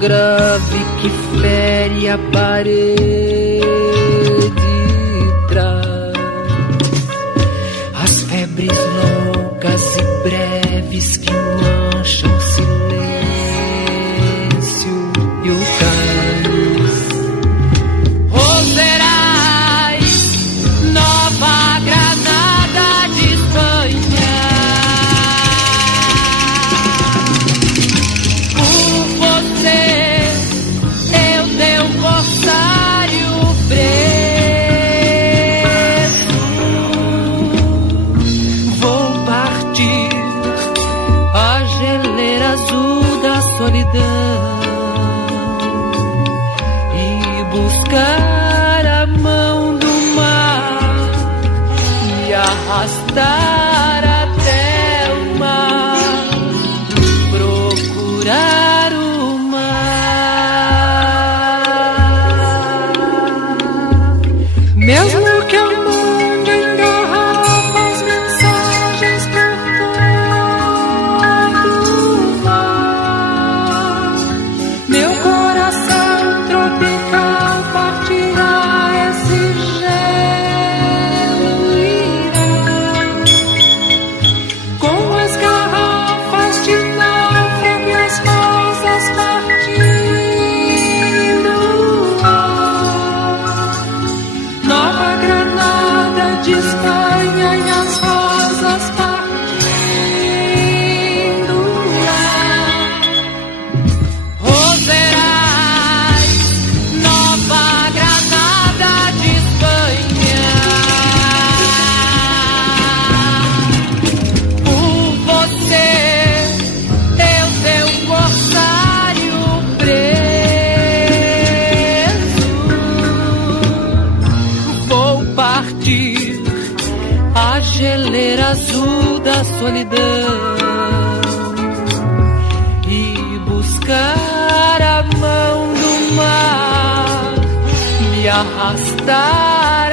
Grave que fere a parede traz as febres loucas e breves que mancham o silêncio e o cais. Roserais, Nova Granada de Espanha. Por você e buscar a mão do mar e arrastar até o mar, procurar o mar, mesmo que eu mande em garrafas mensagens por todo o mar. Meu coração tropical partirá esse gelo irá com as garrafas de náufrago e as rosas partindo lá. Nova Granada de Espanha e as rosas partindo lá. Roserais, Nova Granada de Espanha. Por você, eu teu corsário preso, vou partir a geleira azul da solidão e buscar a mão do mar, me arrastar